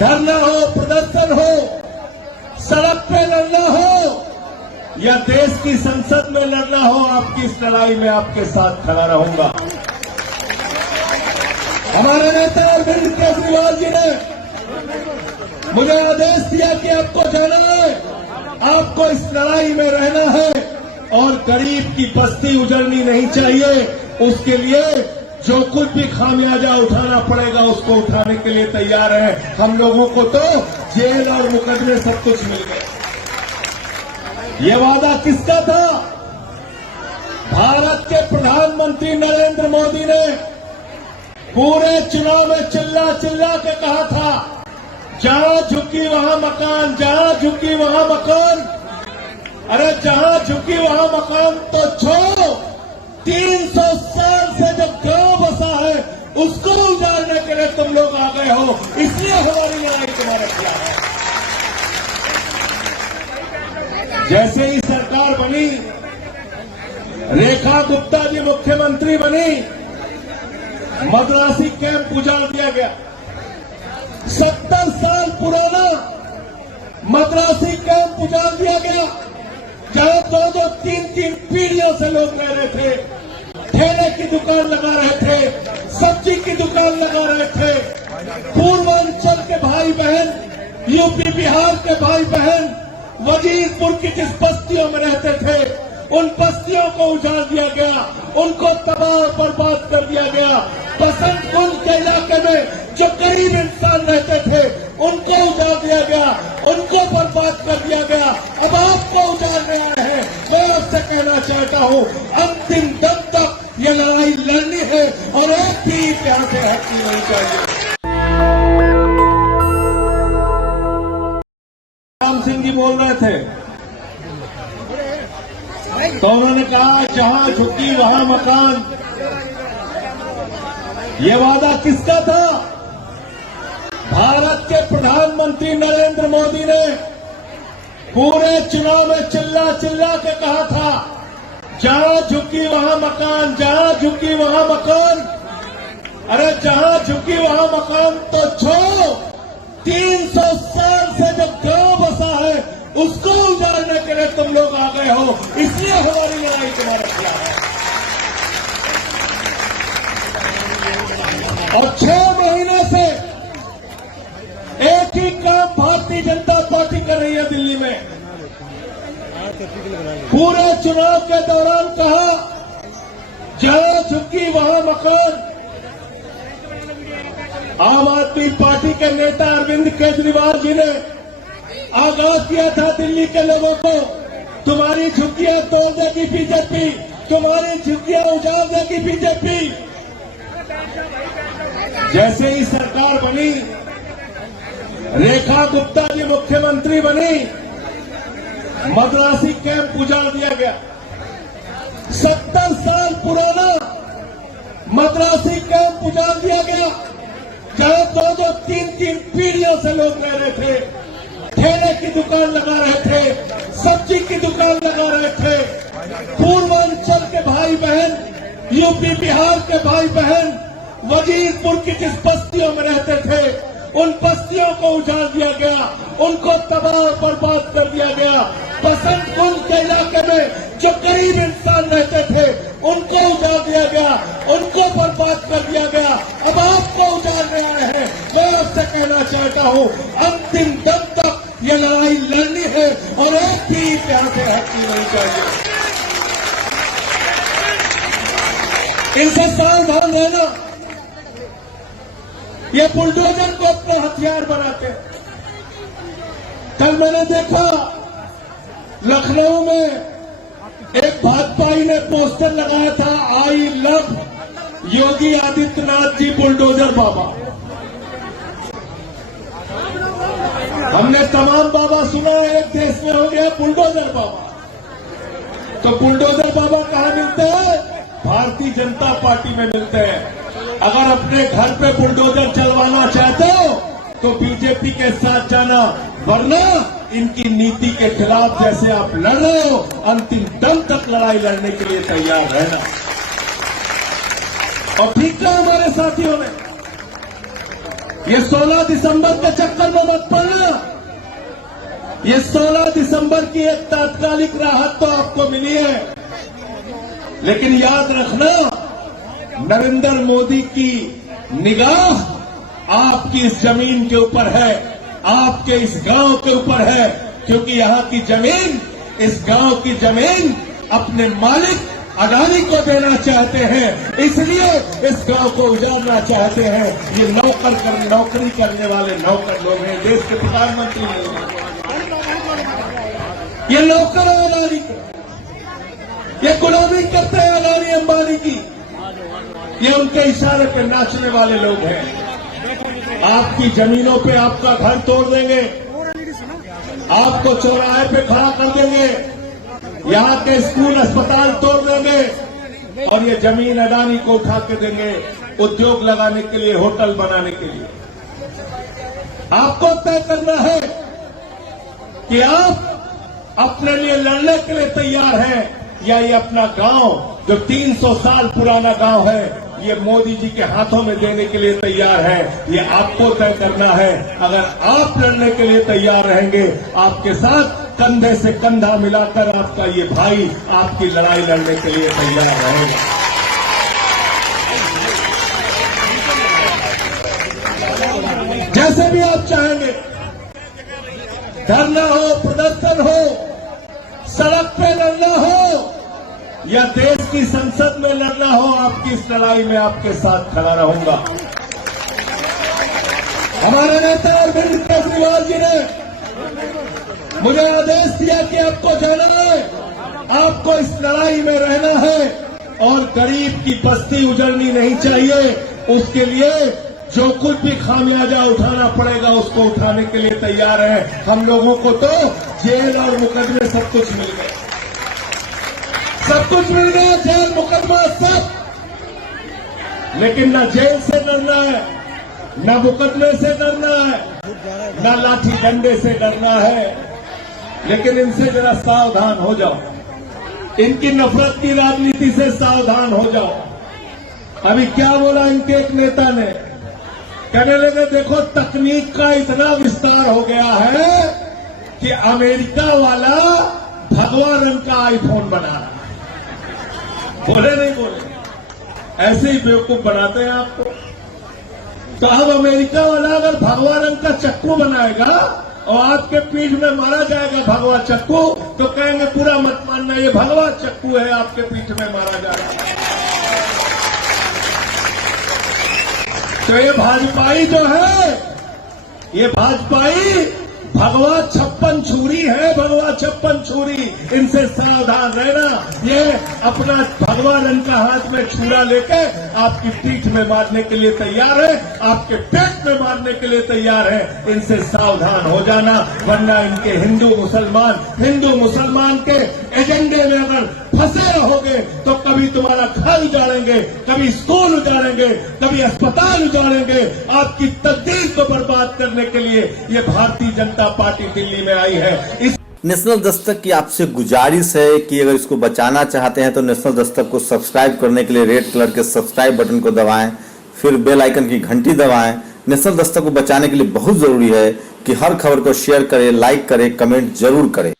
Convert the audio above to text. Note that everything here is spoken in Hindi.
धरना हो, प्रदर्शन हो, सड़क पे लड़ना हो या देश की संसद में लड़ना हो, आपकी इस लड़ाई में आपके साथ खड़ा रहूंगा। हमारे नेता अरविंद केजरीवाल जी ने मुझे आदेश दिया कि आपको जाना है, आपको इस लड़ाई में रहना है और गरीब की बस्ती उजड़नी नहीं चाहिए। उसके लिए जो कुछ भी खामियाजा उठाना पड़ेगा उसको उठाने के लिए तैयार है। हम लोगों को तो जेल और मुकदमे सब कुछ मिल गए। ये वादा किसका था? भारत के प्रधानमंत्री नरेंद्र मोदी ने पूरे चुनाव में चिल्ला चिल्ला के कहा था, जहां झुकी वहां मकान, जहां झुकी वहां मकान। अरे जहां झुकी वहां मकान तो छोड़ो, 300 साल से जो गांव बसा है उसको उजाड़ने के लिए तुम लोग आ गए हो, इसलिए हमारी लड़ाई तुम्हारे खिलाफ है। जैसे ही सरकार बनी, रेखा गुप्ता जी मुख्यमंत्री बनी, मद्रासी कैंप उजाड़ दिया गया। 70 साल पुराना मद्रासी कैंप उजाड़ दिया गया, जहां 2-2, 3-3 पीढ़ियों से लोग रह रहे थे, ठेले की दुकान लगा रहे थे, सब्जी की दुकान लगा रहे थे। पूर्वांचल के भाई बहन, यूपी बिहार के भाई बहन वजीरपुर की जिस बस्तियों में रहते थे, उन बस्तियों को उजाड़ दिया गया, उनको तबाह बर्बाद कर दिया गया। बसंत कुंज के इलाके में जो गरीब इंसान रहते थे उनको उजाड़ दिया गया, उनको बर्बाद कर दिया गया। अब आपको उजाड़ने आए हैं। मैं आपसे कहना चाहता हूं, अंतिम दम तक ये लड़ाई लड़नी है और एक भी यहां से हटनी नहीं चाहिए। राम सिंह जी बोल रहे थे तो उन्होंने कहा, जहां झुकी वहां मकान। ये वादा किसका था? भारत के प्रधानमंत्री नरेंद्र मोदी ने पूरे चुनाव में चिल्ला चिल्ला के कहा था, जहां झुकी वहां मकान, जहां झुकी वहां मकान। अरे जहां झुकी वहां मकान तो छोड़ो, 300 साल से जो गांव बसा है उसको उजाड़ने के लिए तुम लोग आ गए हो, इसलिए हमारी लड़ाई तुम्हारे खिलाफ है। और 6 महीने से एक ही काम भारतीय जनता पार्टी कर रही है दिल्ली में। पूरे चुनाव के दौरान कहा, जहां झुकी वहां मकान। आम आदमी पार्टी के नेता अरविंद केजरीवाल जी ने आगाज किया था दिल्ली के लोगों को, तुम्हारी झुग्गियां तोड़ देगी बीजेपी, तुम्हारी झुग्गियां उजाड़ देगी बीजेपी। जैसे ही सरकार बनी, रेखा गुप्ता जी मुख्यमंत्री बनी, मद्रासी कैंप उजाड़ दिया गया। 70 साल पुराना मद्रासी कैंप उजाड़ दिया गया, जहां 2-2, 3-3 पीढ़ियों से लोग रह रहे थे, ठेले की दुकान लगा रहे थे, सब्जी की दुकान लगा रहे थे। पूर्वांचल के भाई बहन, यूपी बिहार के भाई बहन वजीरपुर की जिस बस्तियों में रहते थे, उन बस्तियों को उजाड़ दिया गया, उनको तबाह बर्बाद कर दिया गया। बसंत कुंज के इलाके में जो गरीब इंसान रहते थे उनको उजाड़ दिया गया, उनको बर्बाद कर दिया गया। अब आपको उजाड़ने आए हैं। मैं आपसे कहना चाहता हूं, अंतिम दम तक ये लड़ाई लड़नी है और एक भी यहां से हटनी नहीं चाहिए। इनसे सावधान रहना। ये बुलडोजर को अपना हथियार बनाते हैं। कल मैंने देखा लखनऊ में एक भाजपाई ने पोस्टर लगाया था, I love Yogi Adityanath ji bulldozer बाबा। हमने तमाम बाबा सुना है, एक देश में हो गया बुलडोजर बाबा। तो बुलडोजर बाबा कहां मिलते हैं? भारतीय जनता पार्टी में मिलते हैं। अगर अपने घर पे बुलडोजर चलवाना चाहते हो तो बीजेपी के साथ जाना, वरना इनकी नीति के खिलाफ जैसे आप लड़ रहे हो, अंतिम दम तक लड़ाई लड़ने के लिए तैयार रहना। और ठीक है, हमारे साथियों ने ये 16 दिसंबर के चक्कर में मत पड़ना। ये 16 दिसंबर की एक तात्कालिक राहत तो आपको मिली है, लेकिन याद रखना नरेंद्र मोदी की निगाह आपकी इस जमीन के ऊपर है, आपके इस गांव के ऊपर है, क्योंकि यहां की जमीन, इस गांव की जमीन अपने मालिक अडानी को देना चाहते हैं, इसलिए इस गांव को उजाड़ना चाहते हैं। ये नौकरी करने वाले नौकर लोग हैं, देश के प्रधानमंत्री लोग हैं। ये नौकर है अडानी के, ये गुलामी करते हैं अडानी अंबानी की, ये उनके इशारे पे नाचने वाले लोग हैं। आपकी जमीनों पे आपका घर तोड़ देंगे, आपको चौराहे पे खड़ा कर देंगे, यहां के स्कूल अस्पताल तोड़ देंगे और ये जमीन अडानी को उठा के देंगे उद्योग लगाने के लिए, होटल बनाने के लिए। आपको तय करना है कि आप अपने लिए लड़ने के लिए तैयार हैं या ये अपना गांव जो 300 साल पुराना गांव है ये मोदी जी के हाथों में देने के लिए तैयार है। ये आपको तय करना है। अगर आप लड़ने के लिए तैयार रहेंगे, आपके साथ कंधे से कंधा मिलाकर आपका ये भाई आपकी लड़ाई लड़ने के लिए तैयार रहेगा। जैसे भी आप चाहेंगे, धरना हो, प्रदर्शन हो, सड़क पे लड़ना हो या देश की संसद में लड़ना हो, आपकी इस लड़ाई में आपके साथ खड़ा रहूंगा। हमारे नेता अरविंद केजरीवाल जी ने मुझे आदेश दिया कि आपको जाना है, आपको इस लड़ाई में रहना है और गरीब की बस्ती उजड़नी नहीं चाहिए। उसके लिए जो कुछ भी खामियाजा उठाना पड़ेगा उसको उठाने के लिए तैयार है। हम लोगों को तो जेल और मुकदमे सब कुछ मिल गए, सब कुछ मिल गया, जेल मुकदमा सब। लेकिन न जेल से डरना है, न मुकदमे से डरना है, न लाठी डंडे से डरना है। लेकिन इनसे जरा सावधान हो जाओ, इनकी नफरत की राजनीति से सावधान हो जाओ। अभी क्या बोला इनके एक नेता ने, कहने लगे देखो तकनीक का इतना विस्तार हो गया है कि अमेरिका वाला भगवा रंग का आईफोन बना रहा है। बोले नहीं बोले, ऐसे ही बेवकूफ बनाते हैं आपको। तो अब अमेरिका वाला अगर भगवा रंग का चक्कू बनाएगा और आपके पीठ में मारा जाएगा भगवा चक्कू, तो कहेंगे पूरा मत मानना, ये भगवा चक्कू है आपके पीठ में मारा जा रहा है। तो ये भाजपाई जो है, ये भाजपाई भगवा 56 छुरी है, भगवा 56 छुरी। इनसे सावधान रहना। ये अपना भगवा रंग का हाथ में छुरा लेके आपकी पीठ में मारने के लिए तैयार है, आपके पेट में मारने के लिए तैयार है। इनसे सावधान हो जाना, वरना इनके हिंदू मुसलमान के एजेंडे में अगर फंसे रहोगे तो कभी तुम्हारा घर उजाड़ेंगे, कभी स्कूल उजाड़ेंगे, कभी अस्पताल उजाड़ेंगे। आपकी तकदीर को बर्बाद करने के लिए ये भारतीय जनता पार्टी दिल्ली में आई है। नेशनल दस्तक की आपसे गुजारिश है कि अगर इसको बचाना चाहते हैं तो नेशनल दस्तक को सब्सक्राइब करने के लिए रेड कलर के सब्सक्राइब बटन को दबाएं, फिर बेल आइकन की घंटी दबाएं। नेशनल दस्तक को बचाने के लिए बहुत जरूरी है कि हर खबर को शेयर करें, लाइक करें, कमेंट जरूर करें।